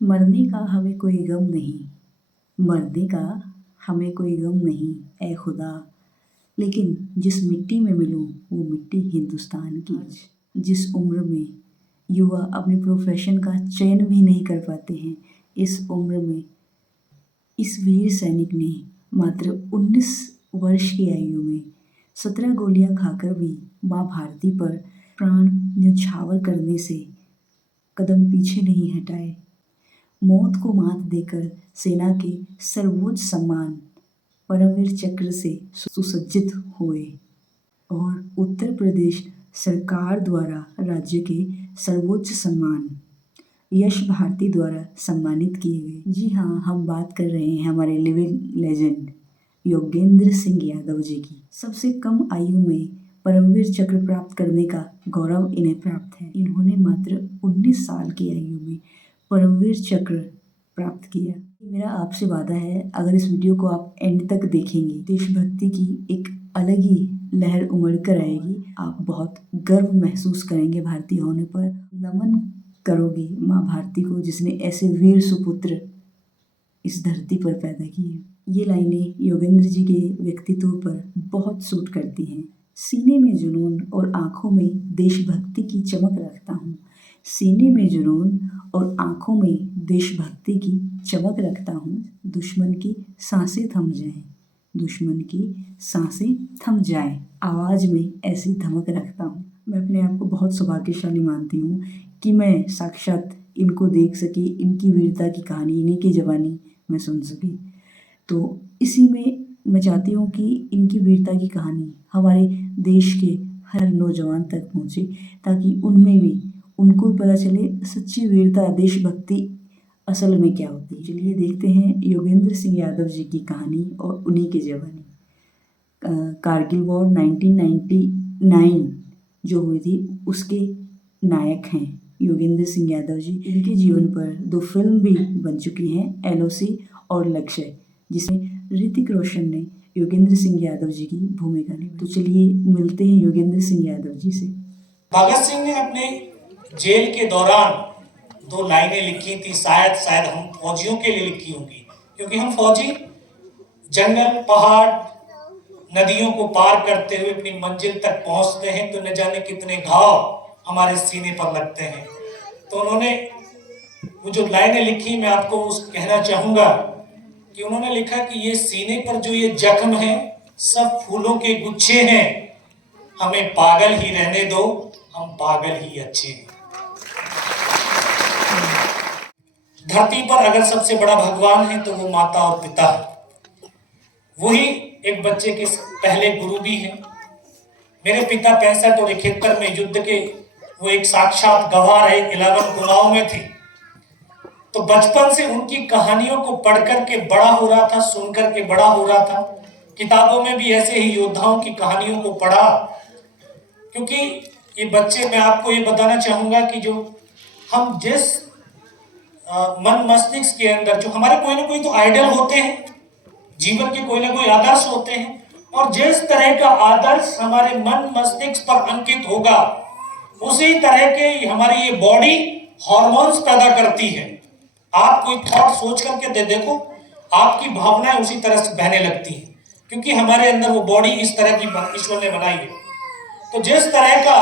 मरने का हमें कोई गम नहीं, मरने का हमें कोई गम नहीं ऐ खुदा। लेकिन जिस मिट्टी में मिलूं वो मिट्टी हिंदुस्तान की। जिस उम्र में युवा अपने प्रोफेशन का चयन भी नहीं कर पाते हैं, इस उम्र में इस वीर सैनिक ने मात्र 19 वर्ष की आयु में 17 गोलियां खाकर भी माँ भारती पर प्राण न्यौछावर करने से कदम पीछे नहीं हटाए। मौत को मात देकर सेना के सर्वोच्च सम्मान परमवीर चक्र से सुसज्जित हुए और उत्तर प्रदेश सरकार द्वारा राज्य के सर्वोच्च सम्मान यश भारती द्वारा सम्मानित किए गए। जी हाँ, हम बात कर रहे हैं हमारे लिविंग लेजेंड योगेंद्र सिंह यादव जी की। सबसे कम आयु में परमवीर चक्र प्राप्त करने का गौरव इन्हें प्राप्त है। इन्होंने मात्र 19 साल की आयु में परमवीर चक्र प्राप्त किया। मेरा आपसे वादा है, अगर इस वीडियो को आप एंड तक देखेंगे, देशभक्ति की एक अलग ही लहर उमड़ कर आएगी। आप बहुत गर्व महसूस करेंगे भारतीय होने पर। नमन करोगे माँ भारती को, जिसने ऐसे वीर सुपुत्र इस धरती पर पैदा किए। ये लाइनें योगेंद्र जी के व्यक्तित्व पर बहुत सूट करती हैं। सीने में जुनून और आंखों में देशभक्ति की चमक रखता हूँ। सीने में जुनून और आंखों में देशभक्ति की चमक रखता हूँ। दुश्मन की सांसें थम जाएं, दुश्मन की सांसें थम जाएं, आवाज़ में ऐसी धमक रखता हूँ। मैं अपने आप को बहुत सौभाग्यशाली मानती हूँ कि मैं साक्षात इनको देख सकी, इनकी वीरता की कहानी, इन्हीं की जवानी मैं सुन सकी। तो इसी में मैं चाहती हूँ कि इनकी वीरता की कहानी हमारे देश के हर नौजवान तक पहुँचे, ताकि उनमें भी उनको पता चले सच्ची वीरता, देशभक्ति असल में क्या होती है। चलिए देखते हैं योगेंद्र सिंह यादव जी की कहानी और उन्हीं की जवानी। कारगिल वॉर 1999 जो हुई थी, उसके नायक हैं योगेंद्र सिंह यादव जी। इनके जीवन पर 2 फिल्म भी बन चुकी हैं, एलओसी और लक्ष्य, जिसमें ऋतिक रोशन ने योगेंद्र सिंह यादव जी की भूमिका निभाई। तो चलिए मिलते हैं योगेंद्र सिंह यादव जी से। भगत सिंह ने अपने जेल के दौरान 2 लाइनें लिखी थी, शायद हम फौजियों के लिए लिखी होंगी, क्योंकि हम फौजी जंगल, पहाड़, नदियों को पार करते हुए अपनी मंजिल तक पहुंचते हैं तो न जाने कितने घाव हमारे सीने पर लगते हैं। तो उन्होंने वो जो लाइनें लिखी, मैं आपको कहना चाहूंगा कि उन्होंने लिखा कि ये सीने पर जो ये जख्म है सब फूलों के गुच्छे हैं, हमें पागल ही रहने दो, हम पागल ही अच्छे हैं। धरती पर अगर सबसे बड़ा भगवान है तो वो माता और पिता है। वही एक बच्चे के पहले गुरु भी हैं। मेरे पिता 65 और 71 में युद्ध के वो एक साक्षात गवाह रहे, 11 गुनाहों में थे। तो बचपन से उनकी कहानियों को पढ़ करके बड़ा हो रहा था, सुन करके बड़ा हो रहा था। किताबों में भी ऐसे ही योद्धाओं की कहानियों को पढ़ा, क्योंकि ये बच्चे, मैं आपको ये बताना चाहूंगा कि जो हम जिस मन मस्तिष्क के अंदर, जो हमारे कोई ना कोई तो आइडल होते हैं, जीवन के कोई ना कोई आदर्श होते हैं, और जिस तरह का आदर्श हमारे मन मस्तिष्क पर अंकित होगा, उसी तरह के हमारी ये बॉडी हार्मोन्स पैदा करती है। आप कोई थॉट सोच करके देखो, आपकी भावनाएं उसी तरह से बहने लगती हैं, क्योंकि हमारे अंदर वो बॉडी इस तरह की ईश्वर ने बनाई है। तो जिस तरह का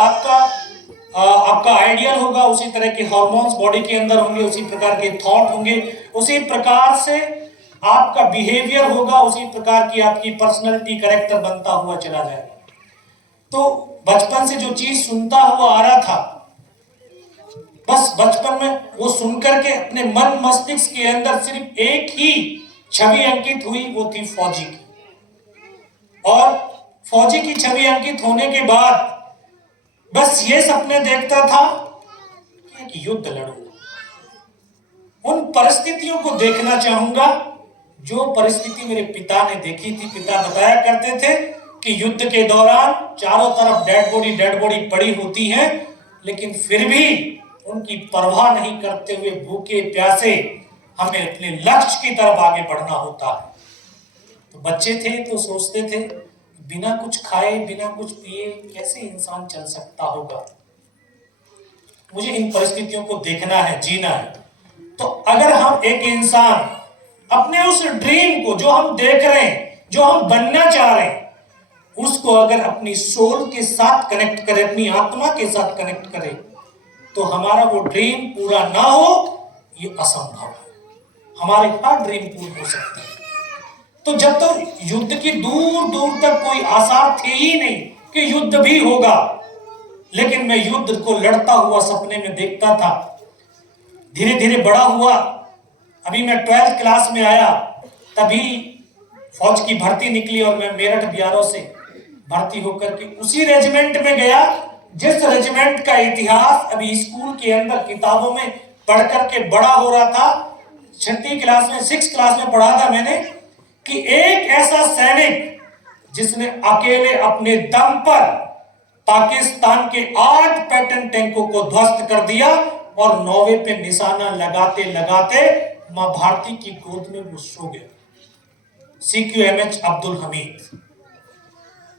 आपका आइडियल होगा, उसी तरह के हार्मोन्स बॉडी के अंदर होंगे, उसी प्रकार के थॉट होंगे, उसी प्रकार से आपका बिहेवियर होगा, उसी प्रकार की आपकी पर्सनैलिटी, कैरेक्टर बनता हुआ चला जाएगा। तो बचपन से जो चीज सुनता हुआ आ रहा था, बस बचपन में वो सुनकर के अपने मन मस्तिष्क के अंदर सिर्फ एक ही छवि अंकित हुई, वो थी फौजी की। और फौजी की छवि अंकित होने के बाद बस ये सपने देखता था कि एक युद्ध लड़ूंगा। उन परिस्थितियों को देखना चाहूंगा जो परिस्थिति मेरे पिता ने देखी थी। पिता बताया करते थे कि युद्ध के दौरान चारों तरफ डेड बॉडी पड़ी होती है, लेकिन फिर भी उनकी परवाह नहीं करते हुए भूखे प्यासे हमें अपने लक्ष्य की तरफ आगे बढ़ना होता है। तो बच्चे थे तो सोचते थे, बिना कुछ खाए, बिना कुछ पिए कैसे इंसान चल सकता होगा। मुझे इन परिस्थितियों को देखना है, जीना है। तो अगर हम एक इंसान अपने उस ड्रीम को, जो हम देख रहे हैं, जो हम बनना चाह रहे हैं, उसको अगर अपनी सोल के साथ कनेक्ट करे, अपनी आत्मा के साथ कनेक्ट करे, तो हमारा वो ड्रीम पूरा ना हो ये असंभव है। हमारे हर ड्रीम पूर्ण हो सकते हैं। तो जब तक युद्ध की दूर दूर तक कोई आसार थे ही नहीं कि युद्ध भी होगा, लेकिन मैं युद्ध को लड़ता हुआ सपने में देखता था। धीरे धीरे बड़ा हुआ, अभी मैं 12th क्लास में आया, तभी फौज की भर्ती निकली और मैं मेरठ बीआरओ से भर्ती होकर के उसी रेजिमेंट में गया जिस रेजिमेंट का इतिहास अभी स्कूल के अंदर किताबों में पढ़ करके बड़ा हो रहा था। 6th क्लास में पढ़ा था मैंने कि एक ऐसा सैनिक जिसने अकेले अपने दम पर पाकिस्तान के 8 पैटर्न टैंकों को ध्वस्त कर दिया और नौवे पे निशाना लगाते लगाते मां भारती की गोद में वो सो गया। CQMH अब्दुल हमीद।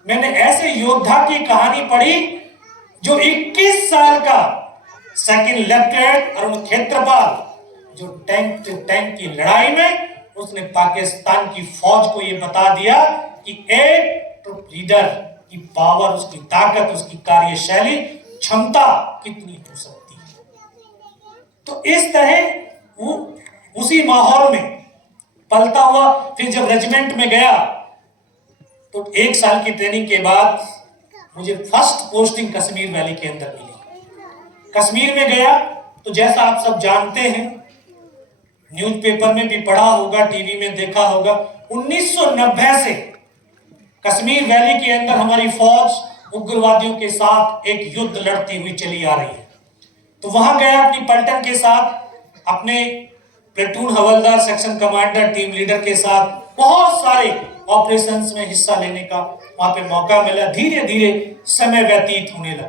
मैंने ऐसे योद्धा की कहानी पढ़ी जो 21 साल का सेकंड लेफ्टिनेंट अरुण क्षेत्रपाल, जो टैंक टू टैंक की लड़ाई में उसने पाकिस्तान की फौज को यह बता दिया कि एक ट्रुप लीडर की पावर, उसकी ताकत, उसकी कार्यशैली, क्षमता कितनी हो सकती है। तो इस तरह वो उसी माहौल में पलता हुआ, फिर जब रेजिमेंट में गया तो 1 साल की ट्रेनिंग के बाद मुझे फर्स्ट पोस्टिंग कश्मीर वैली के अंदर मिली। कश्मीर में गया तो जैसा आप सब जानते हैं, न्यूज़पेपर में भी पढ़ा होगा, टीवी में देखा होगा, 1990 से कश्मीर वैली के अंदर हमारी फौज उग्रवादियों के साथ एक युद्ध लड़ती हुई चली आ रही है। तो वहां गया अपनी पलटन के साथ, अपने प्लेटून हवलदार, सेक्शन कमांडर, टीम लीडर के साथ बहुत सारे ऑपरेशंस में हिस्सा लेने का वहां पे मौका मिला। धीरे धीरे समय व्यतीत होने लगा।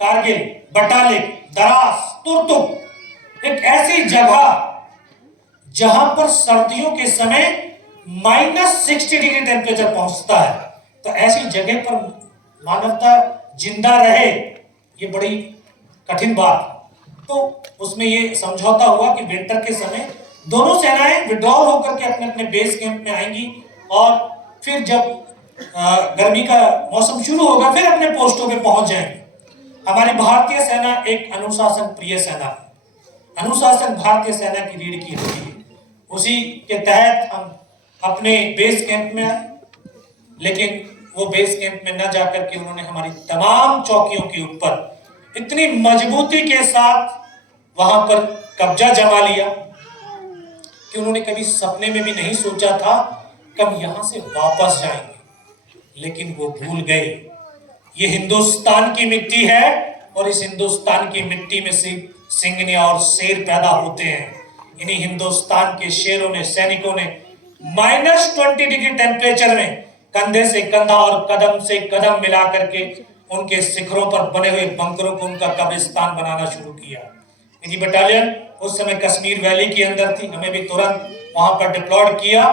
कारगिल, बटालिक, दरास, तुर्तुक, एक ऐसी जगह जहां पर सर्दियों के समय -60 डिग्री टेम्परेचर पहुंचता है, तो ऐसी जगह पर मानवता जिंदा रहे ये बड़ी कठिन बात। तो उसमें ये समझौता हुआ कि विंटर के समय दोनों सेनाएं विड्रॉल होकर के अपने अपने बेस कैंप में आएंगी और फिर जब गर्मी का मौसम शुरू होगा फिर अपने पोस्टों पे पहुंच जाएंगे। हमारी भारतीय सेना एक अनुशासन प्रिय सेना है। अनुशासन भारतीय सेना की रीढ़ की हड्डी है। उसी के तहत हम अपने बेस कैंप में आए, लेकिन वो बेस कैंप में न जाकर के उन्होंने हमारी तमाम चौकियों के ऊपर इतनी मजबूती के साथ वहां पर कब्जा जमा लिया कि उन्होंने कभी सपने में भी नहीं सोचा था कि हम यहां से वापस जाएंगे। लेकिन वो भूल गए ये हिंदुस्तान की मिट्टी है और इस हिंदुस्तान की मिट्टी में से सिंगने और शेर पैदा होते हैं। इन्हीं हिंदुस्तान के शेरों ने, सैनिकों ने -20 डिग्री टेम्परेचर में कंधे से कंधा और कदम से कदम मिला करके उनके शिखरों पर बने हुए बंकरों को उनका कब्रिस्तान बनाना शुरू किया। मेरी बटालियन उस समय कश्मीर वैली के अंदर थी। हमें भी तुरंत वहां पर डिप्लॉयड किया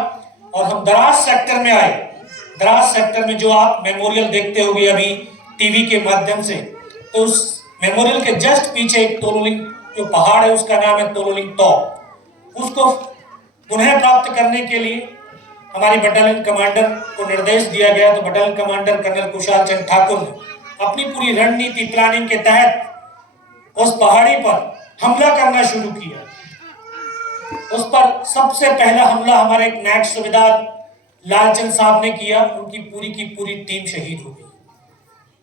और हम दराज सेक्टर में आए। दराज सेक्टर में जो आप मेमोरियल देखते होंगे अभी टीवी के माध्यम से, तो उस मेमोरियल के जस्ट पीछे एक तोलोलिंग जो पहाड़ है उसका नाम है तोलोलिंग टॉप। उसको पुनः प्राप्त करने के लिए हमारी बटालियन कमांडर को निर्देश दिया गया। तो battalion commander colonel Kushal Chand Thakur ने अपनी पूरी रणनीति प्लानिंग के तहत उस पहाड़ी पर हमला करना शुरू किया। उस पर सबसे पहला हमला हमारे एक नायक सूबेदार लालचंद साहब ने किया। उनकी पूरी की पूरी टीम शहीद हो गई।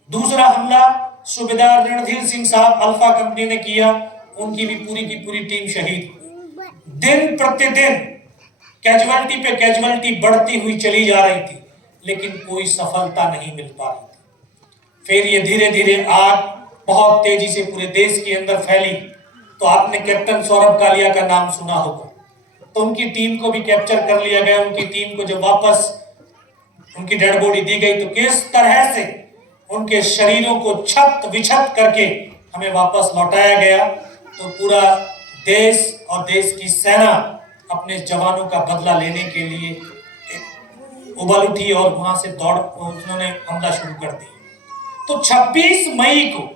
दूसरा हमला सूबेदार रणधीर सिंह साहब अल्फा कंपनी ने किया। उनकी भी पूरी की पूरी टीम शहीद हो गई। दिन प्रतिदिन कैजुअलिटी पे कैजुअलिटी बढ़ती हुई चली जा रही थी, लेकिन कोई सफलता नहीं मिल पा रही थी। फिर ये धीरे धीरे आग बहुत तेजी से पूरे देश के अंदर फैली। तो आपने कैप्टन सौरभ कालिया का नाम सुना होगा। तो उनकी टीम को भी कैप्चर कर लिया गया। उनकी टीम को जब वापस उनकी डेड बॉडी दी गई तो किस तरह से उनके शरीरों को छत विछत करके हमें वापस लौटाया गया। तो पूरा देश और देश की सेना अपने जवानों का बदला लेने के लिए उबल उठी और वहां से दौड़ उन्होंने हमला शुरू कर दिया। तो 26 मई को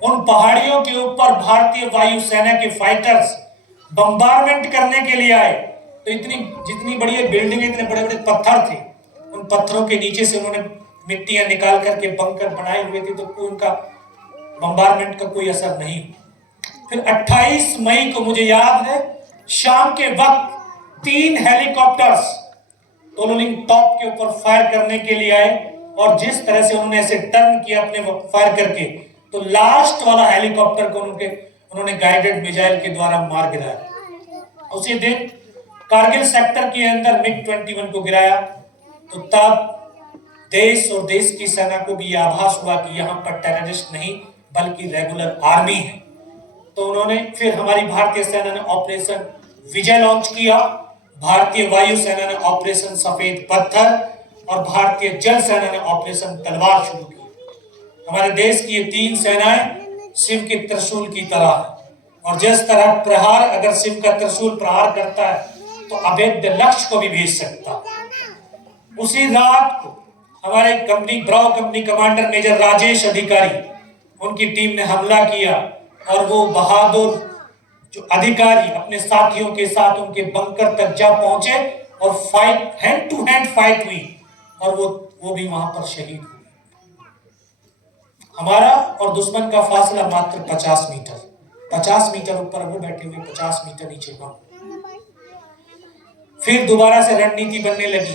उन पहाड़ियों के ऊपर भारतीय वायुसेना के फाइटर्स बम्बारमेंट करने के लिए आए तो इतनी जितनी बड़ी एक बिल्डिंग है, इतने बड़े बड़े पत्थर थे, उन पत्थरों के नीचे से उन्होंने मिट्टियां निकाल करके बंकर बनाए हुए थे, तो उनका बम्बारमेंट का कोई असर नहीं। फिर 28 मई को मुझे याद है शाम के वक्त 3 हेलीकॉप्टर्स तोलोलिंग टॉप के ऊपर फायर करने के लिए आए, और जिस तरह से उन्होंने ऐसे टर्न किया अपने फायर करके, तो लास्ट वाला हेलीकॉप्टर को उन्होंने गाइडेड मिसाइल के द्वारा मार गिराया। उसी दिन कारगिल सेक्टर के अंदर MiG-21 को गिराया, तो तब देश और देश की सेना को भी आभास हुआ कि यहाँ पर टेररिस्ट नहीं बल्कि रेगुलर आर्मी है। तो उन्होंने फिर हमारी भारतीय सेना ने ऑपरेशन विजय लॉन्च किया, भारतीय वायु सेना ने ऑपरेशन सफेद पत्थर और भारतीय जल सेना ने ऑपरेशन तलवार शुरू की। हमारे देश की ये 3 सेनाएं शिव के त्रिशूल की तरह है, और जिस तरह प्रहार अगर शिव का त्रिशूल प्रहार करता है तो अभेद्य लक्ष्य को भी भेज सकता है। उसी रात को हमारे company ब्राव company commander major Rajesh अधिकारी, उनकी टीम ने हमला किया, और वो बहादुर जो अधिकारी अपने साथियों के साथ उनके बंकर तक जा पहुंचे और fight, hand to hand fight हुई, और वो भी वहां पर शहीद हुए। हमारा और दुश्मन का फासला मात्र 50 मीटर, 50 मीटर ऊपर वो बैठे हुए, 50 मीटर नीचे हम। फिर दोबारा से रणनीति बनने लगी,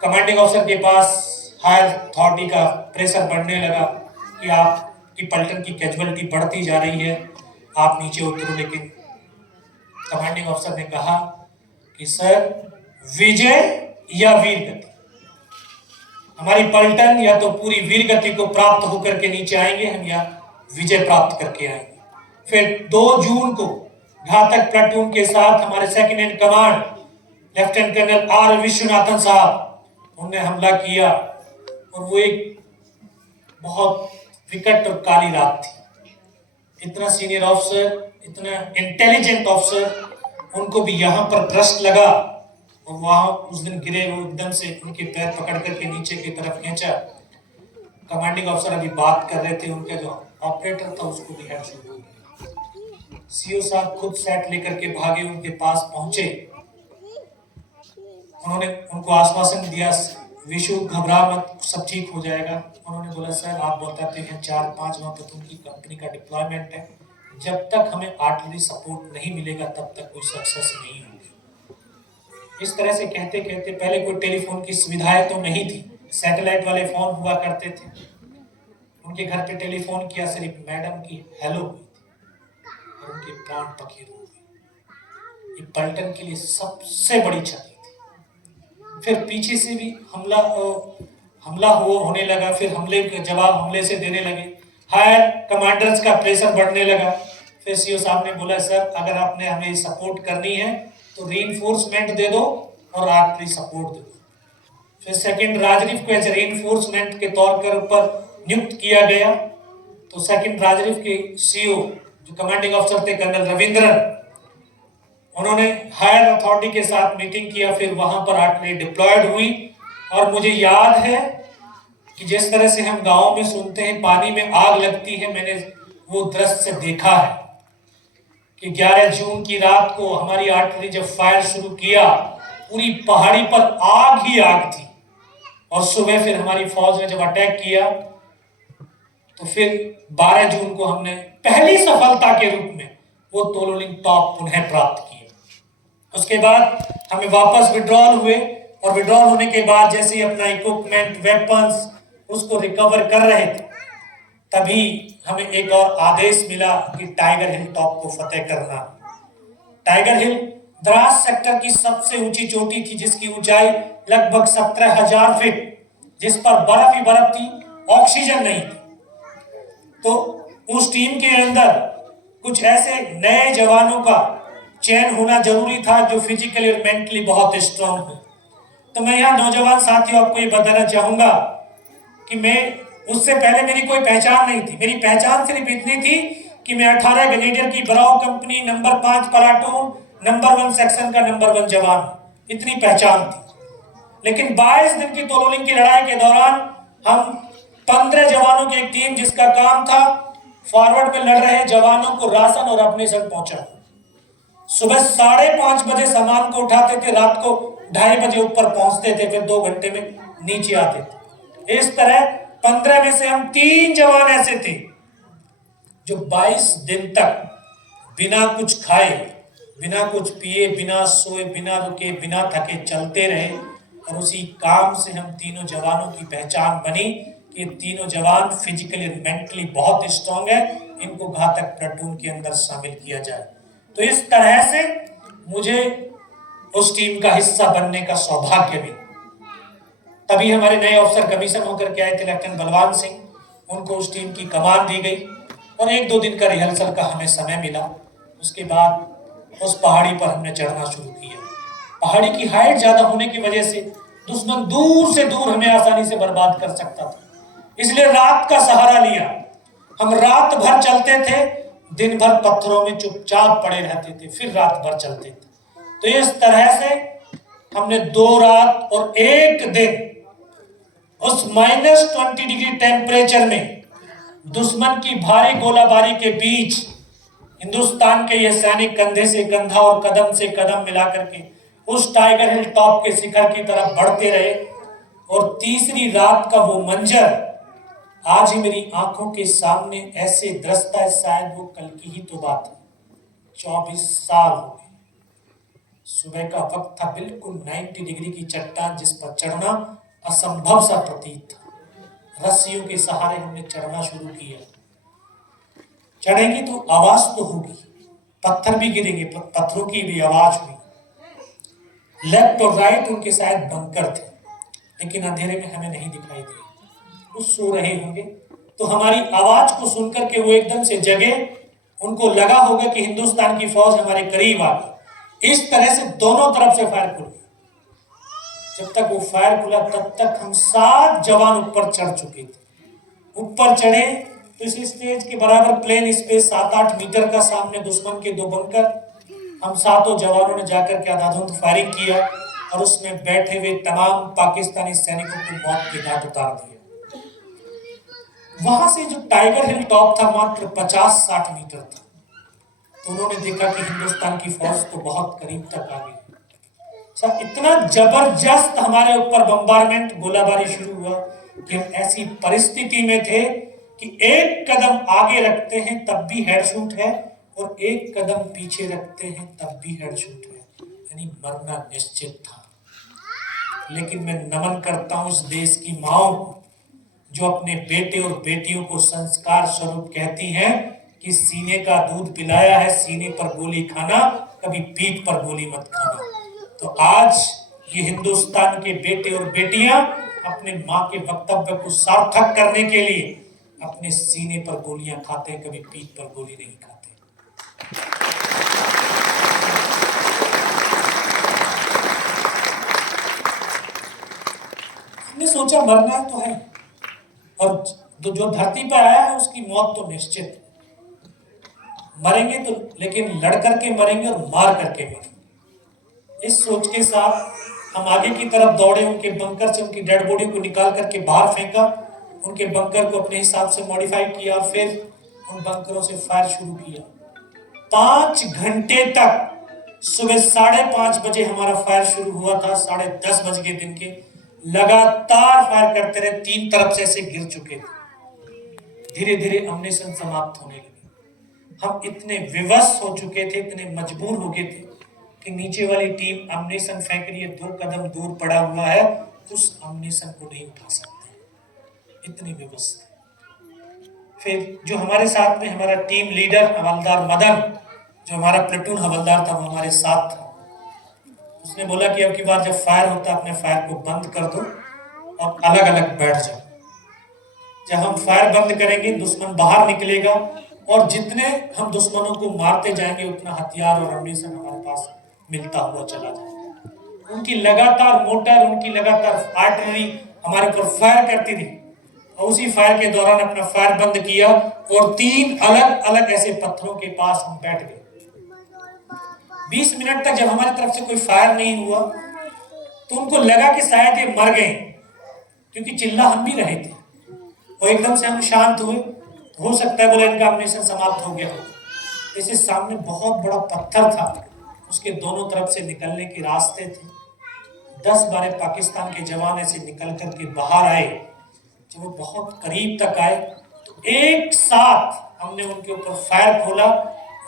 कमांडिंग ऑफिसर के पास हायर अथॉरिटी का प्रेशर बढ़ने लगा कि आपकी पलटन की कैजुअलिटी बढ़ती जा रही है, आप नीचे उतरो। लेकिन कमांडिंग ऑफिसर ने कहा कि सर, विजय या वीर गति, हमारी पलटन या तो पूरी वीर गति को प्राप्त होकर के नीचे आएंगे हम, या विजय प्राप्त करके आएंगे। फिर 2 जून को घातक प्लाटून के साथ हमारे second in command lieutenant colonel R Viswanathan साहब, उन्होंने हमला किया, और वो एक बहुत विकट और काली रात थी। इतना सीनियर ऑफिसर, इतना इंटेलिजेंट ऑफिसर, उनको भी यहाँ पर भ्रष्ट लगा, और वहां उस दिन गिरे, वो एकदम से उनके पैर पकड़ करके नीचे की तरफ खींचा। कमांडिंग ऑफिसर अभी बात कर रहे थे, उनका जो ऑपरेटर था उसको भी हेडशॉट हो गया। सीओ साहब खुद सेट लेकर के भागे, उनके पास पहुंचे, उन्होंने उनको आश्वासन दिया, विशु घबरा मत, सब ठीक हो जाएगा। उन्होंने बोला सर आप बताते हैं 4-5 माह तक उनकी कंपनी का डिप्लॉयमेंट है, जब तक हमें आर्टिलरी सपोर्ट नहीं मिलेगा तब तक कोई सक्सेस नहीं होगी। इस तरह से कहते कहते, पहले कोई टेलीफोन की सुविधाएं तो नहीं थी, सैटेलाइट वाले फोन हुआ करते थे, उनके घर पे टेलीफोन किया, सिर्फ मैडम की हेलो हुई थी और उनके प्राण पखेरु हो गए। ये पलटन के लिए सबसे बड़ी क्षति। फिर पीछे से भी हमला होने लगा, फिर हमले के जवाब हमले से देने लगे, हायर कमांडर्स का प्रेशर बढ़ने लगा। फिर सीओ साहब ने बोला सर अगर आपने हमें सपोर्ट करनी है तो रीइंफोर्समेंट दे दो और आर्टिलरी सपोर्ट दे दो। फिर सेकंड राजरीफ को एज रीइंफोर्समेंट के तौर पर ऊपर नियुक्त किया गया। तो सेकंड राजरीफ के सीओ जो कमांडिंग अफसर थे कर्नल रविंद्रन, उन्होंने हायर अथॉरिटी के साथ मीटिंग किया, फिर वहां पर आर्टिलरी डिप्लॉयड हुई। और मुझे याद है कि जिस तरह से हम गांव में सुनते हैं पानी में आग लगती है, मैंने वो दृश्य देखा है कि 11 जून की रात को हमारी आर्टिलरी जब फायर शुरू किया, पूरी पहाड़ी पर आग ही आग थी। और सुबह फिर हमारी फौज ने जब अटैक किया तो फिर 12 जून को हमने पहली सफलता के रूप में वो तोलोलिंग टॉप पुनः प्राप्त किए। उसके बाद हमें वापस विड्रॉल हुए, और विड्रॉल होने के बाद जैसे ही अपना इक्विपमेंट, वेपन्स उसको रिकवर कर रहे थे, तभी हमें एक और आदेश मिला कि टाइगर हिल टॉप को फतेह करना। टाइगर हिल द्रास सेक्टर की सबसे ऊंची चोटी थी, जिसकी ऊंचाई लगभग 17,000 फीट, जिस पर बर्फ ही बर्फ थी, ऑक्सीजन नहीं थी। तो उस टीम के अंदर कुछ ऐसे नए जवानों का चयन होना जरूरी था जो फिजिकली और मेंटली बहुत स्ट्रांग हो। तो मैं यहाँ नौजवान साथियों आपको ये बताना चाहूंगा कि मैं उससे पहले मेरी कोई पहचान नहीं थी। मेरी पहचान सिर्फ इतनी थी कि मैं 18 ग्रेनेडियर की bravo company number 5 platoon number 1 section का नंबर 1 जवान, इतनी पहचान थी। लेकिन 22 दिन की तोलोलिंग की लड़ाई के दौरान हम 15 जवानों की एक टीम, जिसका काम था फॉरवर्ड में लड़ रहे जवानों को राशन और अपने संग पहुंचाना। सुबह 5:30 बजे सामान को उठाते थे, रात को 2:30 बजे ऊपर पहुंचते थे, फिर 2 घंटे में नीचे आते थे। इस तरह 15 में से हम 3 जवान ऐसे थे जो 22 दिन तक बिना कुछ खाए, बिना कुछ पिए, बिना सोए, बिना रुके, बिना थके चलते रहे। और उसी काम से हम तीनों जवानों की पहचान बनी कि तीनों जवान फिजिकली और मेंटली बहुत स्ट्रांग है, इनको घातक प्लाटून के अंदर शामिल किया जाए। तो इस तरह से मुझे उस टीम का हिस्सा बनने का सौभाग्य मिला। तभी हमारे नए अफसर कमीशन होकर के आए थे लेफ्टिनेंट बलवान सिंह, उनको उस टीम की कमान दी गई और 1-2 दिन का रिहर्सल का हमें समय मिला। उसके बाद उस पहाड़ी पर हमने चढ़ना शुरू किया। पहाड़ी की हाइट ज्यादा होने की वजह से दुश्मन दूर से दूर हमें आसानी से बर्बाद कर सकता था, इसलिए रात का सहारा लिया। हम रात भर चलते थे, दिन भर पत्थरों में चुपचाप पड़े रहते थे, फिर रात भर चलते थे। तो इस तरह से हमने 2 रात और 1 दिन उस -20 डिग्री टेम्परेचर में दुश्मन की भारी गोलाबारी के बीच हिंदुस्तान के ये सैनिक कंधे से कंधा और कदम से कदम मिलाकर के उस टाइगर हिल टॉप के शिखर की तरफ बढ़ते रहे। और तीसरी रात का वो मंजर आज ही मेरी आंखों के सामने ऐसे दृश्यता है, शायद वो कल की ही तो बात है। 24 साल हो गए। सुबह का वक्त था, बिल्कुल 90 डिग्री की चट्टान जिस पर चढ़ना असंभव सा प्रतीत था। रस्सियों के सहारे हमने चढ़ना शुरू किया। चढ़ेंगे तो आवाज तो होगी, पत्थर भी गिरेंगे, पत्थरों की भी आवाज हुई। लेफ्ट और राइट उनके शायद बंकर थे, लेकिन अंधेरे में हमें नहीं दिखाई दिए। वो सो रहे होंगे तो हमारी आवाज को सुनकर के वो एकदम से जगे। उनको लगा होगा कि हिंदुस्तान की फौज हमारे करीब आ गई। इस तरह से दोनों तरफ से फायर खुल। जब तक वो फायर खुला तब तक हम 7 जवान ऊपर चढ़ चुके थे। ऊपर चढ़े तो इस स्टेज के बराबर प्लेन स्पेस 7-8 मीटर का, सामने दुश्मन के 2 बंकर। हम 7 जवानों ने जाकर के आधाधुंध फायरिंग किया और उसमें बैठे हुए तमाम पाकिस्तानी सैनिकों को मौत के घाट उतार दिया। वहां से जो टाइगर हिल टॉप था मात्र 50-60 मीटर था। तो उन्होंने देखा कि हिंदुस्तान की फौज तो बहुत करीब तक आ गई। इतना जबरदस्त हमारे ऊपर बम्बारमेंट, गोलाबारी शुरू हुआ कि हम ऐसी परिस्थिति में थे कि 1 कदम आगे रखते हैं तब भी हेडशूट है और 1 कदम पीछे रखते हैं तब भी हेडशूट है, यानी मरना निश्चित था। लेकिन मैं नमन करता हूं उस देश की माओं को जो अपने बेटे और बेटियों को संस्कार स्वरूप कहती हैं कि सीने का दूध पिलाया है, सीने पर गोली खाना, कभी पीठ पर गोली मत खाना। तो आज ये हिंदुस्तान के बेटे और बेटियां अपने मां के वक्तव्य को सार्थक करने के लिए अपने सीने पर गोलियां खाते हैं, कभी पीठ पर गोली नहीं खाते। हमने सोचा मरना तो है और जो धरती पर आया है उसकी मौत तो निश्चित। मरेंगे तो लेकिन लड़ करके मरेंगे और मार करके मरेंगे। इस सोच के साथ हम आगे की तरफ दौड़े। उनके बंकर से उनकी डेड बॉडी को निकाल करके बाहर फेंका, उनके बंकर को अपने हिसाब से मॉडिफाई किया, फिर उन बंकरों से फायर शुरू किया। 5 घंटे तक, सुबह 5:30 बजे हमारा फायर शुरू हुआ था, 10:30 बज के दिन के, लगातार फायर करते रहे। 3 तरफ से ऐसे गिर चुके थे। धीरे धीरे अम्नेशन समाप्त होने लगी। हम इतने विवश हो चुके थे, इतने मजबूर हो गए थे कि नीचे वाली टीम अम्नेशन फेंक रही है, 2 कदम दूर पड़ा हुआ है, उस अम्नेशन को नहीं उठा सकते, इतनी व्यवस्था। फिर जो हमारे साथ में हमारा टीम लीडर हवलदार मदन, जो हमारा प्लेटून हवलदार था, वो हमारे साथ था। उसने बोला कि अब की बार जब फायर होता है अपने फायर को बंद कर दो और अलग अलग बैठ जाओ। जब हम फायर बंद करेंगे दुश्मन बाहर निकलेगा और जितने हम दुश्मनों को मारते जाएंगे उतना हथियार और अम्नेशन हमारे पास मिलता हुआ चला जाएगा। उनकी लगातार मोटर, उनकी लगातार आर्टिलरी हमारे ऊपर फायर करती थी और उसी फायर के दौरान अपना फायर बंद किया और 3 अलग अलग ऐसे पत्थरों के पास हम बैठ गए। 20 मिनट तक जब हमारी तरफ से कोई फायर नहीं हुआ तो उनको लगा कि शायद ये मर गए, क्योंकि चिल्ला हम भी रहे थे। और एकदम से हम शांत हुए, हो सकता है बोले इनका अम्नेशन समाप्त हो गया। इसे सामने बहुत बड़ा पत्थर था, उसके दोनों तरफ से निकलने के रास्ते थे। 10-12 पाकिस्तान के जवान ऐसे निकल करके बाहर आए। जब वो बहुत करीब तक आए तो एक साथ हमने उनके ऊपर फायर खोला।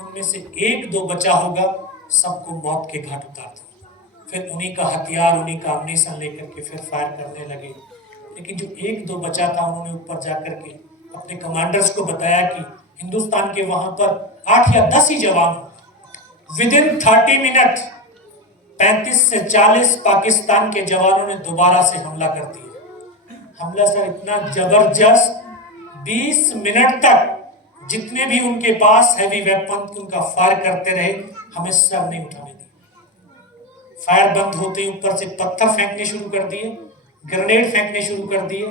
उनमें से 1-2 बचा होगा, सबको मौत के घाट उतार दिया। फिर उन्हीं का हथियार, उन्हीं का अम्नीशन लेकर के फिर फायर करने लगे। लेकिन जो 1-2 बचा था, उन्होंने ऊपर जाकर के अपने कमांडर्स को बताया कि हिंदुस्तान के वहां पर 8 या 10 ही जवान। विदिन 30 मिनट 35 से 40 पाकिस्तान के जवानों ने दोबारा से हमला कर दिया। हमला सर इतना जबरदस्त, 20 मिनट तक जितने भी उनके पास हैवी वेपन उनका फायर करते रहे, हमें सर नहीं उठाने दिए। फायर बंद होते ही ऊपर से पत्थर फेंकने शुरू कर दिए, ग्रेनेड फेंकने शुरू कर दिए,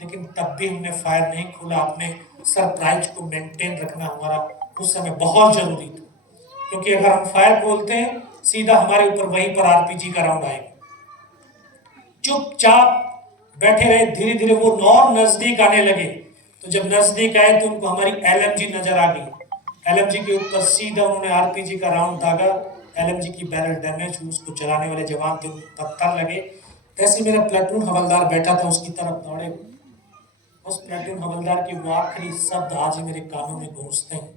लेकिन तब भी हमने फायर नहीं खोला। अपने सरप्राइज को मेंटेन रखना हमारा उस समय बहुत जरूरी था, क्योंकि अगर हम फायर खोलते हैं सीधा हमारे ऊपर वहीं पर आरपीजी का राउंड आएगा। चुपचाप बैठे रहे। धीरे धीरे वो और नजदीक आने लगे, तो जब नजदीक आए तो उनको हमारी एलएमजी नजर आ गई। एलएमजी के ऊपर सीधा उन्होंने आरपीजी का राउंड दागा। एलएमजी की बैरल डैमेज हुई, उसको चलाने वाले जवान थे, पत्थर लगे। जैसे मेरा प्लेटून हवलदार बैठा था उसकी तरफ दौड़े। उस प्लेटून हवलदार के वो आखिरी शब्द आज मेरे कानों में गूंजते हैं।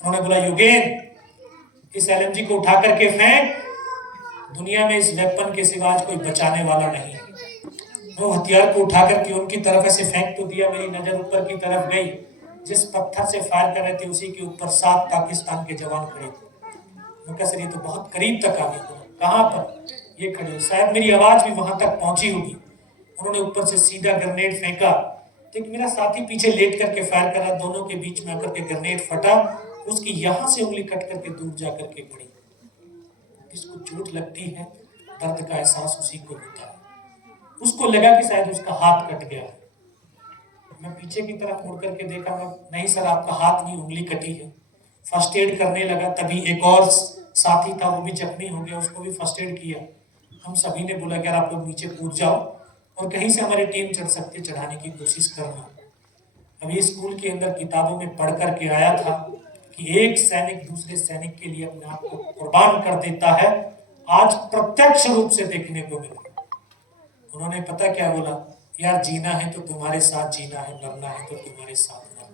उन्होंने बोला, योगेन इस एलएमजी को उठा करके फेंक, दुनिया में इस वेपन के सिवा आज कोई बचाने वाला नहीं है। वो हथियार को उठा करके उनकी तरफ ऐसे फेंक तो दिया, मेरी नजर ऊपर की तरफ गई। जिस पत्थर से फायर कर रहे थे उसी के ऊपर 7 पाकिस्तान के जवान खड़े थे। मैं कह सर ये तो बहुत करीब तक आ गए। कहाँ पर? ये खड़े। शायद मेरी आवाज भी वहां तक पहुंची होगी। उन्होंने ऊपर से सीधा ग्रेनेड फेंका, तो मेरा साथी पीछे लेट करके फायर कर रहा। दोनों के बीच में आकर के ग्रेनेड फटा, उसकी यहां से उंगली कट करके दूर जाकर के पड़ी। जिसको चोट लगती है दर्द का एहसास उसी को होता है। उसको लगा कि शायद उसका हाथ कट गया। मैं पीछे की तरफ मुड़ करके देखा, मैं नहीं सर आपका हाथ नहीं, उंगली कटी है। फर्स्ट एड करने लगा, तभी एक और साथी था वो भी जख्मी हो गया, उसको भी फर्स्ट एड किया। हम सभी ने बोला कि यार आप लोग नीचे कूद जाओ और कहीं से हमारी टीम चढ़ सकती, चढ़ाने की कोशिश करना। अभी स्कूल के अंदर किताबों में पढ़ करके आया था कि एक सैनिक दूसरे सैनिक के लिए अपने आप को कुर्बान कर देता है। आज प्रत्यक्ष रूप से देखने को मिला। उन्होंने पता क्या बोला, यार जीना है तो तुम्हारे साथ जीना है, मरना है तो तुम्हारे साथ मरना।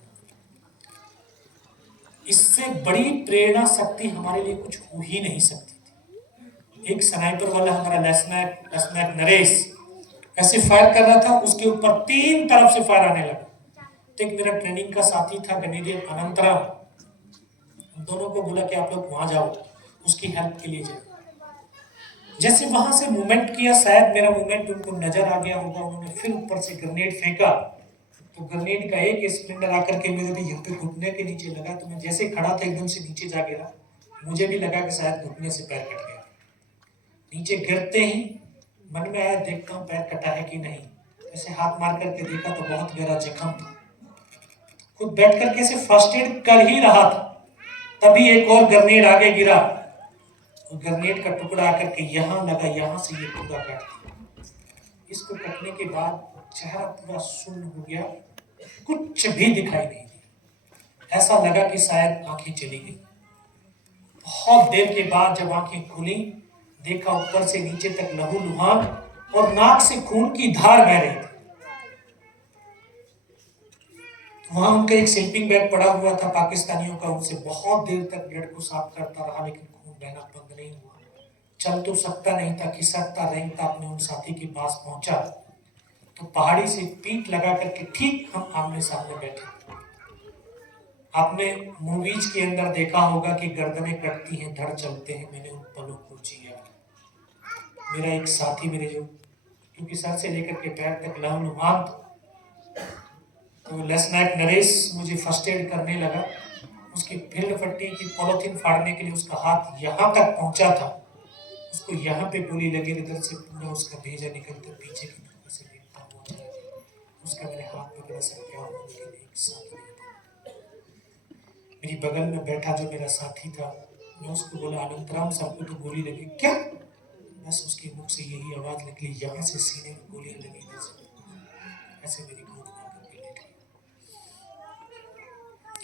इससे बड़ी प्रेरणा शक्ति हमारे लिए कुछ हो ही नहीं सकती थी। एक स्नाइपर वाला हमारा लेफ्टिनेंट नरेश ऐसे फायर कर रहा था, उसके ऊपर 3 तरफ से फायर आने लगा। तो एक मेरा ट्रेनिंग का साथी था ग्रेनेडियर अनंतराम, दोनों को बोला कि आप लोग वहां जाओ, उसकी हेल्प के लिए जाओ। जैसे वहां से मूवमेंट किया, शायद मेरा मूवमेंट उनको नजर आ गया होगा। उन्होंने फिर ऊपर से ग्रेनेड फेंका, तो ग्रेनेड का एक स्प्लिंटर आकर के मेरे भी यहाँ पे घुटने के नीचे लगा। तो मैं जैसे खड़ा था एकदम से नीचे जा गिरा। मुझे भी लगा कि शायद घुटने से पैर कट गया। नीचे गिरते ही मन में आया देखता हूँ पैर कटा है कि नहीं। ऐसे हाथ मार करके देखा तो बहुत गहरा जख्म था। खुद बैठ करके ऐसे फर्स्ट एड कर ही रहा था, तभी एक और ग्रेनेड आगे गिरा। ग्रेनेड का टुकड़ा आकर के यहाँ लगा, यहाँ से ये टुकड़ा काट दिया। इसको कटने के बाद चेहरा पूरा सुन्न हो गया, कुछ भी दिखाई नहीं दिया। ऐसा लगा कि शायद आंखें चली गई। बहुत देर के बाद जब आंखें खुली, देखा ऊपर से नीचे तक लहूलुहान और नाक से खून की धार बह रही थी। वहां उनका एक स्लीपिंग बैग पड़ा हुआ था पाकिस्तानियों का, उनसे बहुत देर तक ब्लड को साफ करता रहा, लेकिन खून बहना बंद नहीं हुआ। चल तो सकता नहीं था, खिसकता रेंगता अपने उन साथी के पास पहुंचा, तो पहाड़ी से पीठ लगा करके ठीक हम आमने सामने बैठे। आपने मूवीज के अंदर देखा होगा कि गर्दनें कटती हैं, धड़ चलते हैं। मैंने उन पलों को जिया। मेरा एक साथी मेरे जो, क्योंकि सर से लेकर के पैर तक लहूलुहान था, तो लेफ्टिनेंट नरेश मुझे फर्स्ट एड करने लगा। उसकी फील्ड पट्टी की पॉलिथीन फाड़ने के लिए उसका हाथ यहाँ तक पहुंचा था, उसको यहाँ पे गोली लगी, इधर से पूरा उसका भेजा निकलकर पीछे की तरफ से गिरता हुआ चला। उसका मेरे हाथ पकड़ा सर क्या हुआ, लेकिन एक साथ नहीं था। मेरी बगल में बैठा जो मेरा साथी था, मैं उसको बोला, अनंतराम सर को तो गोली लगी क्या? बस उसके मुख से यही आवाज निकली, यहाँ से सीने में गोलियां लगी, ऐसे मेरी गोद में आकर के लेट गया।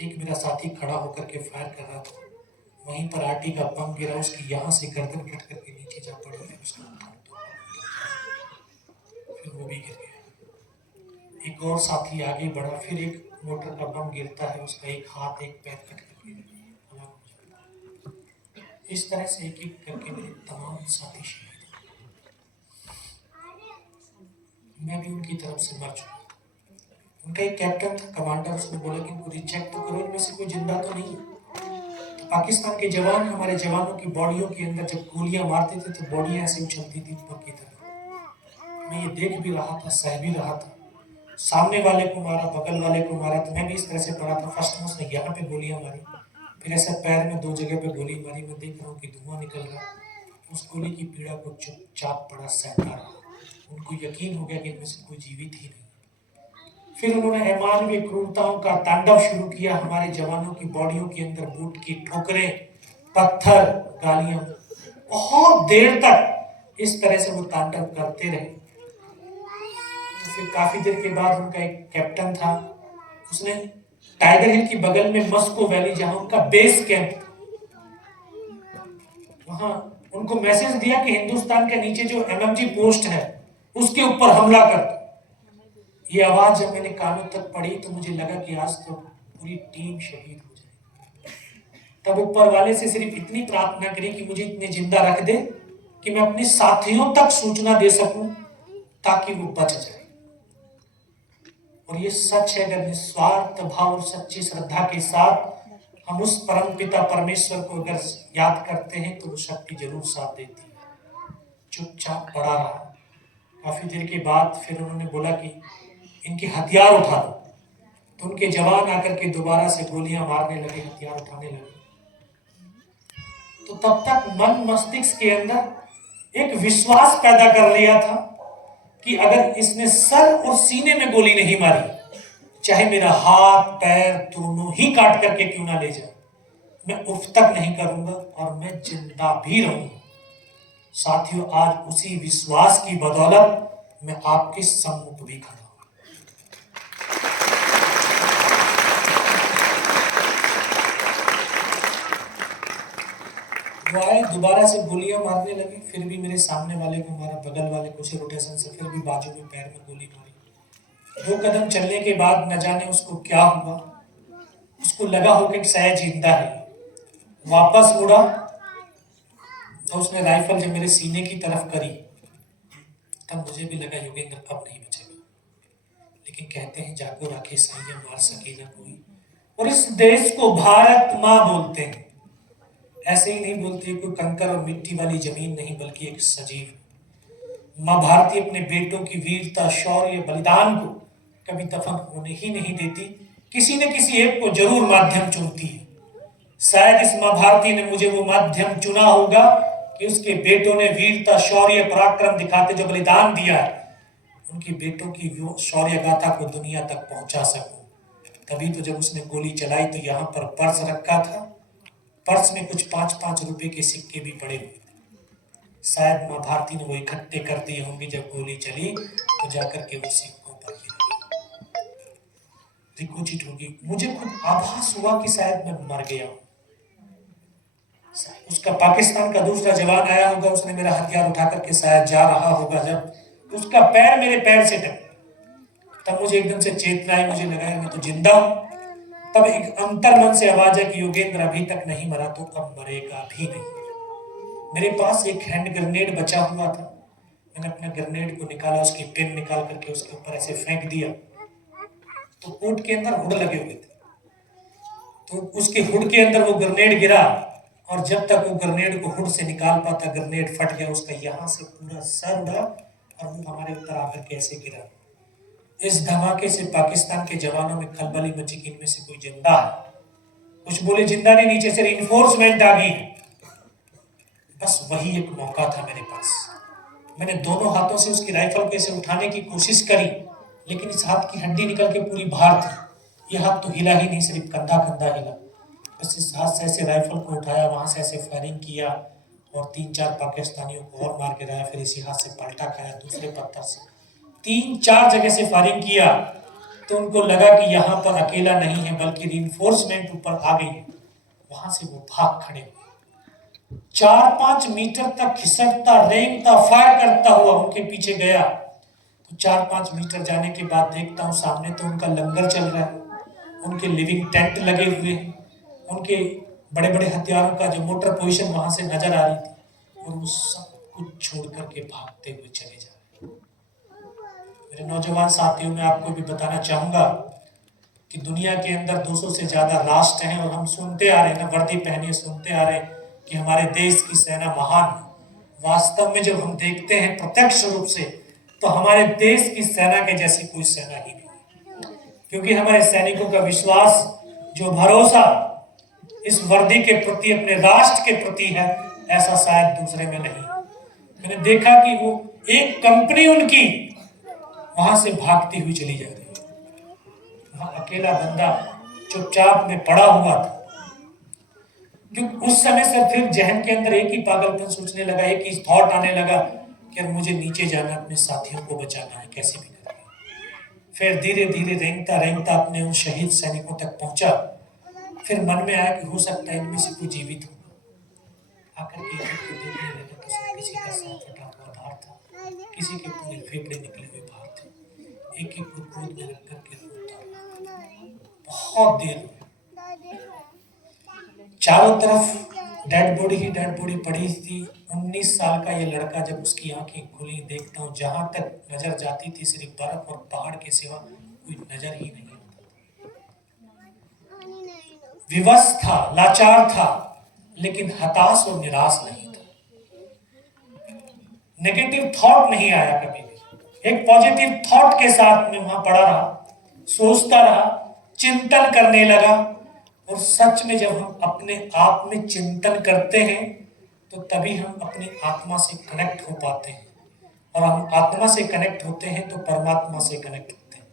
एक मेरा साथी खड़ा होकर के फायर कर रहा था, वहीं पर आरटी का बम गिरा, उसकी यहाँ से गर्दन कट करके नीचे जा पड़ी, फिर उसका फिर वो भी गिर गया। एक और साथी आगे बढ़ा, फिर एक मोटर का बम गिरता है, उसका एक हाथ एक पैर कट करके हलाक हो जाता है। इस तरह से एक एक करके मेरे तमाम साथी शहीद हुए। मैं भी उनकी तरफ से मर चुका। उनका एक कैप्टन था, कमांडर, उसने बोला कि इनको रिचेक तो करो, इनमें से कोई जिंदा तो नहीं है। पाकिस्तान के जवान हमारे जवानों की बॉडियों के अंदर जब गोलियां मारते थे तो बॉडियां ऐसे उछलती थी ऊपर की तरफ। मैं ये देख भी रहा था, सह भी रहा था। सामने वाले को मारा, बगल वाले को मारा, तो मैं भी इस तरह से पड़ा था। फर्स्ट में उसने यहाँ पे गोलियां मारी, फिर ऐसे पैर में 2 जगह पे गोली मारी। मैं देख रहा हूँ कि धुआं निकल रहा। उस गोली की पीड़ा को चुपचाप पड़ा सहता रहा। उनको यकीन हो गया कि इनमें से कोई जीवित ही नहीं। फिर उन्होंने अमानवीय क्रूरताओं का तांडव शुरू किया हमारे जवानों की बॉडियों के अंदर। बूट की ठोकरें, पत्थर, गालियां, बहुत देर तक इस तरह से वो तांडव करते रहे। तो फिर काफी देर के बाद उनका एक कैप्टन था, उसने टाइगर हिल की बगल में मस्को वैली, जहां उनका बेस कैंप, वहां उनको मैसेज दिया कि हिंदुस्तान के नीचे जो एमएमजी पोस्ट है उसके ऊपर हमला कर। ये आवाज जब मैंने कानों तक पड़ी तो मुझे लगा कि आज तो पूरी टीम शहीद हो जाए। तब ऊपर वाले से सिर्फ इतनी प्रार्थना करी कि मुझे इतने जिंदा रख दे कि मैं अपने साथियों तक सूचना दे सकूं ताकि वो बच जाए। और ये सच है, अगर निस्वार्थ भाव और सच्ची श्रद्धा के साथ हम उस परम पिता परमेश्वर को अगर याद करते हैं तो वो शक्ति जरूर साथ देती है। चुपचाप पड़ा रहा। काफी देर के बाद फिर उन्होंने बोला कि इनके हथियार उठा दो। तो उनके जवान आकर के दोबारा से गोलियां मारने लगे, हथियार उठाने लगे। तो तब तक मन मस्तिष्क के अंदर एक विश्वास पैदा कर लिया था कि अगर इसने सर और सीने में गोली नहीं मारी, चाहे मेरा हाथ पैर दोनों ही काट करके क्यों ना ले जाए, मैं उफ तक नहीं करूंगा और मैं जिंदा भी रहूंगा। साथियों, आज उसी विश्वास की बदौलत मैं आपके सम्मुख भी खड़ा हूं। वो आए, दोबारा से गोलियां मारने लगे, फिर भी मेरे सामने वाले को मारा, बगल वाले को से रोटेशन से, फिर भी बाजू में पैर में गोली मारी। 2 कदम चलने के बाद न जाने उसको क्या हुआ, उसको लगा हो कि शायद जिंदा है। वापस मुड़ा तो उसने राइफल जब मेरे सीने की तरफ करी तब मुझे भी लगा योगेंद्र अब नहीं बचेगा। लेकिन कहते हैं जागो राखे साइया मार सके ना कोई। और इस देश को भारत माँ बोलते हैं। ऐसे ही नहीं बोलते कोई कंकर और मिट्टी वाली जमीन नहीं, बल्कि एक सजीव माँ भारती अपने बेटों की वीरता, शौर्य, बलिदान को कभी दफन होने ही नहीं देती। किसी न किसी एक को जरूर माध्यम चुनती है। शायद इस माँ भारती ने मुझे वो माध्यम चुना होगा कि उसके बेटों ने वीरता, शौर्य, पराक्रम दिखाते जो बलिदान दिया है, उनके बेटों की शौर्य गाथा को दुनिया तक पहुंचा सकूं। तभी तो जब उसने गोली चलाई तो यहाँ पर पर्स रखा था, पर्स में कुछ 5-5 रुपए के सिक्के भी पड़े हुए थे। शायद माँ भारती ने वो इकट्ठे कर दिए होंगे। जब गोली चली तो जाकर के वो सिक्कों पर रिकोचित होगी। मुझे खुद आभास हुआ कि शायद मैं मर गया हूं। उसका पाकिस्तान का दूसरा जवान आया होगा, उसने मेरा हथियार उठा करके शायद जा रहा होगा, जब उसका पैर मेरे पैर से टकरा तब मुझे एकदम से चेतना आई। मुझे लगा मैं तो जिंदा हूं। तब एक अंतर मन से आवाज है कि योगेंद्र अभी तक नहीं मरा तो अब मरेगा भी नहीं। मेरे पास एक हैंड ग्रेनेड बचा हुआ था। मैंने अपना ग्रेनेड को निकाला, उसकी पिन निकाल करके उसके ऊपर ऐसे फेंक दिया तो कोट के अंदर हुड लगे हुए थे, तो उसके हुड के अंदर वो ग्रेनेड गिरा और जब तक वो ग्रेनेड को हुड से निकाल पाता ग्रेनेड फट गया। उसका यहाँ से पूरा सर उड़ा और वो हमारे ऊपर आकर के ऐसे गिरा। इस धमाके से पाकिस्तान के जवानों में खलबली मची कि इनमें से कोई जिंदा है। कुछ बोले जिंदा नहीं, नीचे से रिइंफोर्समेंट आ गई। बस वही एक मौका था मेरे पास। मैंने दोनों हाथों से उसकी राइफल को ऐसे उठाने की कोशिश करी, लेकिन इस हाथ की हड्डी निकल के पूरी बाहर थी। यह हाथ तो हिला ही नहीं, सिर्फ कंधा कंधा हिला। बस इस हाथ से ऐसे राइफल को उठाया, वहां से ऐसे फायरिंग किया और 3-4 पाकिस्तानियों को और मार के लाया। फिर इसी हाथ से पलटा खाया दूसरे पत्थर से। 3-4 जगह से फायरिंग किया तो उनको लगा कि यहाँ पर अकेला नहीं है बल्कि रिइंफोर्समेंट ऊपर आ गई है। वहां से वो भाग खड़े हुए। 4-5 मीटर तक खिसकता, रेंगता, फायर करता हुआ उनके पीछे गया। तो 4-5 मीटर जाने के बाद देखता हूँ सामने तो उनका लंगर चल रहा है, उनके लिविंग टेंट लगे हुए हैं, उनके बड़े बड़े हथियारों का जो मोटर पोजीशन वहां से नजर आ रही थी, और वो सब कुछ छोड़ करके भागते हुए चले जा रहे। मेरे नौजवान साथियों, मैं आपको भी बताना चाहूंगा कि दुनिया के अंदर 200 से ज्यादा राष्ट्र हैं, और हम सुनते आ रहे हैं ना, वर्दी पहने सुनते आ रहे हैं कि हमारे देश की सेना महान है। वास्तव में जब हम देखते हैं प्रत्यक्ष रूप से, तो हमारे देश की सेना के जैसी कोई सेना ही नहीं, क्योंकि हमारे सैनिकों का विश्वास, जो भरोसा इस वर्दी के प्रति, अपने राष्ट्र के प्रति है, ऐसा शायद दूसरे में नहीं। मैंने देखा कि वो एक कंपनी उनकी वहां से भागती हुई चली जा रही है, वहां अकेला बंदा चुपचाप में पड़ा हुआ था। क्योंकि उस समय से फिर जहन के अंदर एक ही पागलपन सोचने लगा, एक ही थॉट आने लगा कि यार मुझे नीचे जाना, अपने साथियों को बचाना है कैसे भी करके। फिर धीरे धीरे रेंगता रेंगता अपने उन शहीद सैनिकों तक पहुंचा। फिर मन में आया कि हो सकता है इनमें से कोई जीवित होगा। आकर के देखने लगा तो किसी का सांप फटा हुआ बाहर था, किसी के पूरे फेफड़े निकले हुए बाहर थे। एक एक को गोद में रख करके रोता बहुत देर हुई। चारों तरफ डेड बॉडी ही डेड बॉडी पड़ी थी। 19 साल का ये लड़का, जब उसकी आंखें खुली, देखता हूँ जहां तक नजर जाती थी सिर्फ बर्फ और पहाड़ के सिवा कोई नजर ही नहीं आता। विवश था, लाचार था, लेकिन हताश और निराश नहीं था। नेगेटिव थॉट नहीं आया कभी भी। एक पॉजिटिव थॉट के साथ में वहां पड़ा रहा, सोचता रहा, चिंतन करने लगा। और सच में जब हम अपने आप में चिंतन करते हैं तो तभी हम अपनी आत्मा से कनेक्ट हो पाते हैं, और हम आत्मा से कनेक्ट होते हैं तो परमात्मा से कनेक्ट होते हैं।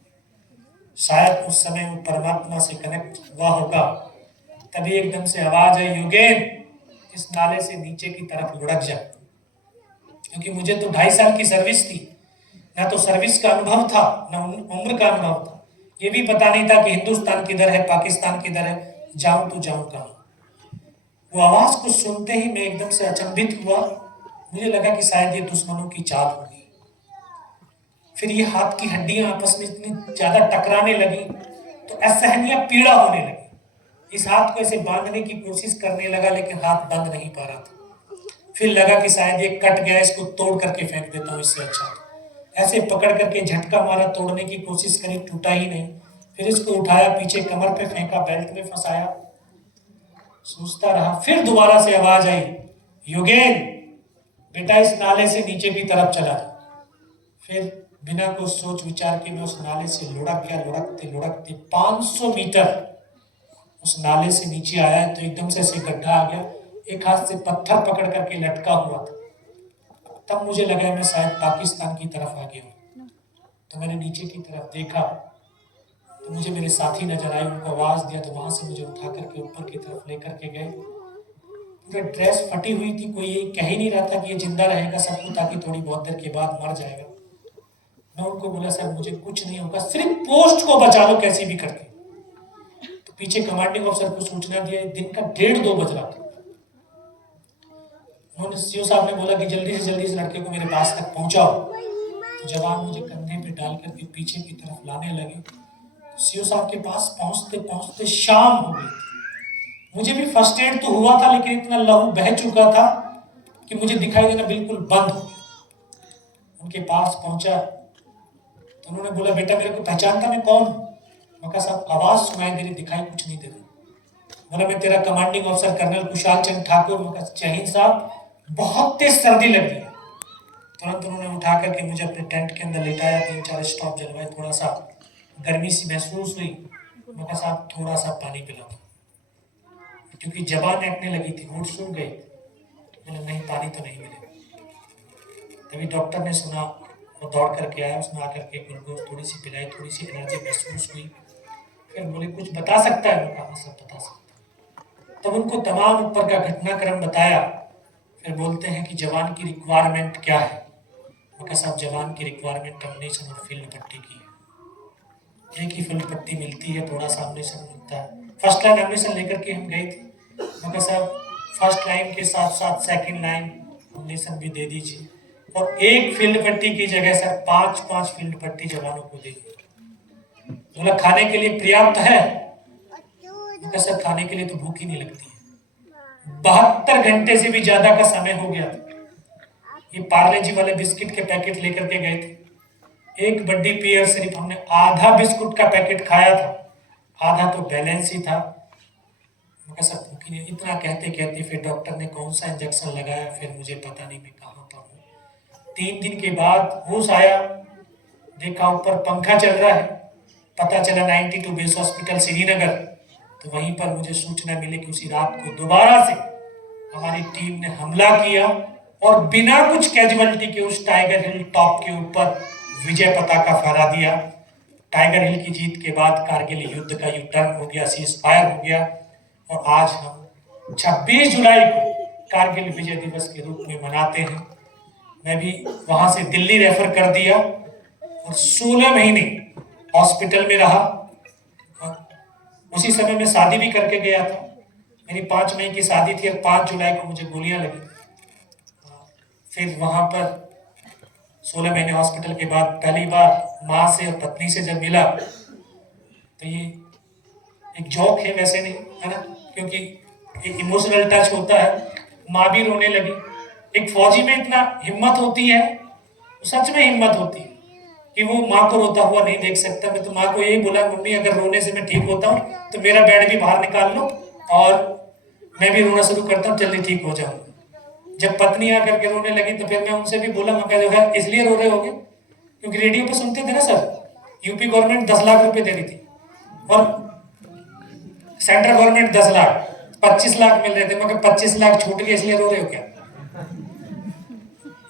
शायद उस समय वो परमात्मा से कनेक्ट हुआ होगा, तभी एकदम से आवाज आई, योगेन इस नाले से नीचे की तरफ लुढ़क जा। क्योंकि मुझे तो 2.5 साल की सर्विस थी, ना तो सर्विस का अनुभव था, ना उम्र का अनुभव था। ये भी पता नहीं था कि हिंदुस्तान किधर है, पाकिस्तान किधर है, जाऊं तो जाऊं कहां। वो आवाज को सुनते ही मैं एकदम से अचंभित हुआ। मुझे लगा कि शायद ये दुश्मनों की चाल होगी। फिर ये हाथ की हड्डियां आपस में इतनी ज्यादा टकराने लगी तो असहनीय पीड़ा होने लगी। इस हाथ को ऐसे बांधने की कोशिश करने लगा, लेकिन हाथ बंध नहीं पा रहा था। फिर लगा कि शायद ये कट गया, इसको तोड़ करके फेंक देता हूं, इससे अच्छा। ऐसे पकड़ करके झटका मारा, तोड़ने की कोशिश करी, टूटा ही नहीं। फिर इसको उठाया, पीछे कमर पे फेंका, बेल्ट में फंसाया, सोचता रहा। फिर दोबारा से आवाज आई, योगेन बेटा इस नाले से नीचे की तरफ चला जा। फिर बिना कुछ सोच विचार के मैं उस नाले से लुढ़क गया। लुढ़कते लुढ़कते 500 मीटर उस नाले से नीचे आया तो एकदम से ऐसे गड्ढा आ गया। एक हाथ से पत्थर पकड़ करके लटका हुआ था। तब मुझे लगा मैं शायद पाकिस्तान की तरफ आ गया हूं। तो मैंने नीचे की तरफ देखा तो मुझे मेरे साथी नजर आए, उनको आवाज दिया तो वहां से मुझे उठा करके ऊपर की तरफ लेकर के गए। पूरा ड्रेस फटी हुई थी, कोई ये कह ही नहीं रहा था कि ये जिंदा रहेगा सबको, ताकि थोड़ी बहुत देर के बाद मर जाएगा। मैं उनको बोला सर मुझे कुछ नहीं होगा, सिर्फ पोस्ट को बचा लो कैसे भी करके। तो पीछे कमांडिंग ऑफिसर को सूचना दिया, दिन का 1:30-2 बज रहा था। उन्होंने सीओ साहब ने बोला कि जल्दी से जल्दी इस लड़के को मेरे पास तक पहुंचाओ। तो जवान मुझे कंधे पे डाल करके पीछे की तरफ लाने लगे। तो सीओ साहब के पास पहुंचते पहुंचते शाम हो गई थी। मुझे भी फर्स्ट एड तो हुआ था, लेकिन इतना लहू बह चुका था कि मुझे दिखाई देना बिल्कुल बंद हो गया। उनके पास पहुंचा तो उन्होंने बोला बेटा मेरे को पहचानता मैं कौन हूं? मैं कहा साहब आवाज सुनाई दे रही, दिखाई कुछ नहीं दे रहा। बोला मैं तेरा commanding officer colonel Kushal Chand Thakur. मैं कहा जय हिंद साहब, बहुत तेज सर्दी लग रही है। तुरंत उन्होंने उठा करके मुझे अपने टेंट के अंदर लेटाया, 3-4 स्टॉप जलवाए, थोड़ा सा गर्मी सी महसूस हुई। मैं कहा साहब थोड़ा सा पानी पिलाओ, क्योंकि जबान अटकने लगी थी, होंठ सूख गए। बोला नहीं पानी तो नहीं मिलेगा। तभी डॉक्टर ने सुना, वो दौड़ करके आया, उसने आकर के ग्लूकोज थोड़ी सी पिलाई, थोड़ी सी एनर्जी महसूस हुई। फिर बोले कुछ बता सकता है? मैं कहा सब बता सकता। तब उनको तमाम ऊपर का घटनाक्रम बताया। फिर बोलते हैं कि जवान की रिक्वायरमेंट क्या है? मैं कहा साहब जवान की रिक्वायरमेंट एम्युनिशन और फील्ड पट्टी की है। एक ही फील्ड पट्टी मिलती है, थोड़ा सा एम्युनिशन मिलता है। फर्स्ट लाइन एम्युनिशन लेकर के हम गए थे। मैं कहा साहब फर्स्ट लाइन के साथ साथ सेकंड लाइन कॉम्बिनेशन भी दे दीजिए। और एक फील्ड पट्टी की जगह सर 5-5 फील्ड पट्टी जवानों को दे दीजिए। बोला खाने के लिए पर्याप्त है? सर खाने के लिए तो भूख ही नहीं लगती है। 72 घंटे से भी ज्यादा का समय हो गया था। ये पार्ले जी वाले बिस्किट के पैकेट लेकर के गए थे। एक बड्डी पेयर सिर्फ हमने आधा बिस्कुट का पैकेट खाया था, आधा तो बैलेंस ही था। सर भूख ही नहीं। इतना कहते कहते फिर डॉक्टर ने कौन सा इंजेक्शन लगाया, फिर मुझे पता नहीं मैं कहाँ पर हूँ। 3 दिन के बाद होश आया, देखा ऊपर पंखा चल रहा है, पता चला 92 बेस हॉस्पिटल श्रीनगर। तो वहीं पर मुझे सूचना मिली कि उसी रात को दोबारा से हमारी टीम ने हमला किया और बिना कुछ कैजुअलिटी के उस टाइगर हिल टॉप के ऊपर विजय पताका फहरा दिया। टाइगर हिल की जीत के बाद कारगिल युद्ध का यू टर्न हो गया, सीज फायर हो गया और आज हम 26 जुलाई को कारगिल विजय दिवस के रूप में मनाते हैं। मैं भी वहां से दिल्ली रेफर कर दिया और 16 महीने हॉस्पिटल में रहा। उसी समय में शादी भी करके गया था। मेरी 5 मई की शादी थी और 5 जुलाई को मुझे गोलियां लगी। फिर वहां पर 16 महीने हॉस्पिटल के बाद पहली बार माँ से और पत्नी से जब मिला तो ये एक जोक है, वैसे नहीं है ना, क्योंकि एक इमोशनल टच होता है। माँ भी रोने लगी। एक फौजी में इतना हिम्मत होती है, सच में हिम्मत होती है कि वो माँ को रोता हुआ नहीं देख सकता। मैं तो माँ को यही बोला, मम्मी अगर रोने से मैं ठीक होता हूँ तो मेरा बेड भी बाहर निकाल लो और मैं भी रोना शुरू करता हूँ, जल्दी ठीक हो जाऊँ। जब पत्नी आकर के रोने लगी तो फिर मैं उनसे भी बोला, मैं जो है इसलिए रो रहे होगे क्योंकि रेडियो पे सुनते थे ना सर, यूपी गवर्नमेंट 10 लाख रुपए दे रही थी और सेंट्रल गवर्नमेंट 10 लाख, 25 लाख मिल रहे थे। मगर 25 लाख छूट गए इसलिए रो रहे हो क्या?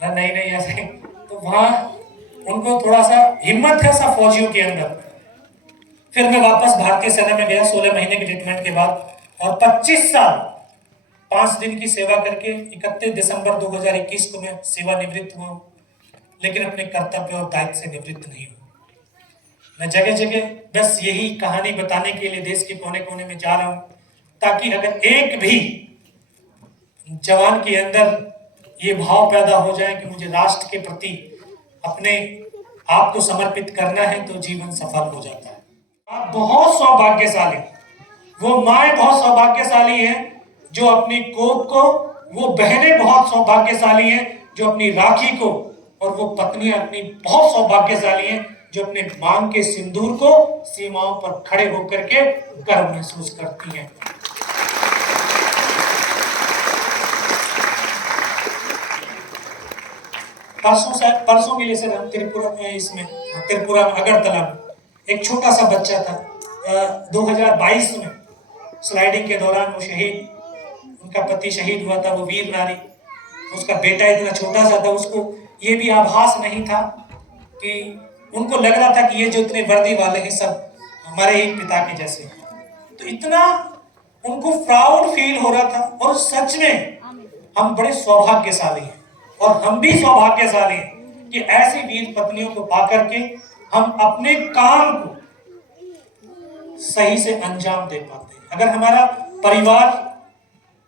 नहीं नहीं ऐसे। तो वहां उनको थोड़ा सा हिम्मत है सब फौजियों के अंदर। फिर मैं वापस भारतीय सेना में गया 16 महीने के ट्रीटमेंट के बाद और 25 साल 5 दिन की सेवा करके 31 दिसंबर 2021 को मैं सेवानिवृत्त हुआ। लेकिन अपने कर्तव्य और दायित्व से निवृत्त नहीं हुआ। मैं जगह जगह बस यही कहानी बताने के लिए देश के कोने कोने में जा रहा हूं, ताकि अगर एक भी जवान के अंदर ये भाव पैदा हो जाए कि मुझे राष्ट्र के प्रति अपने आप को समर्पित करना है तो जीवन सफल हो जाता है। आप बहुत सौभाग्यशाली, वो माएँ बहुत सौभाग्यशाली हैं जो अपनी कोख को, वो बहनें बहुत सौभाग्यशाली हैं जो अपनी राखी को, और वो पत्नियां अपनी बहुत सौभाग्यशाली हैं जो अपने मांग के सिंदूर को सीमाओं पर खड़े होकर के गर्व महसूस करती हैं। परसों के लिए सर हम त्रिपुरा में अगरतला में एक छोटा सा बच्चा था 2022 में स्लाइडिंग के दौरान वो शहीद, उनका पति शहीद हुआ था, वो वीर नारी, उसका बेटा इतना छोटा सा था, उसको ये भी आभास नहीं था कि उनको लग रहा था कि ये जो इतने वर्दी वाले हैं सब हमारे ही पिता के जैसे। तो इतना उनको प्राउड फील हो रहा था। और सच में हम बड़े सौभाग्यशाली हैं और हम भी सौभाग्यशाली हैं कि ऐसी वीर पत्नियों को पाकर के हम अपने काम को सही से अंजाम दे पाते हैं। अगर हमारा परिवार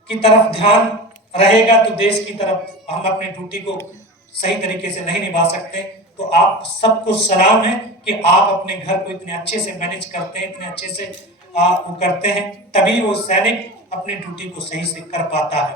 की तरफ ध्यान रहेगा तो देश की तरफ हम अपनी ड्यूटी को सही तरीके से नहीं निभा सकते। तो आप सबको सलाम है कि आप अपने घर को इतने अच्छे से मैनेज करते हैं, इतने अच्छे से वो करते हैं, तभी वो सैनिक अपनी ड्यूटी को सही से कर पाता है।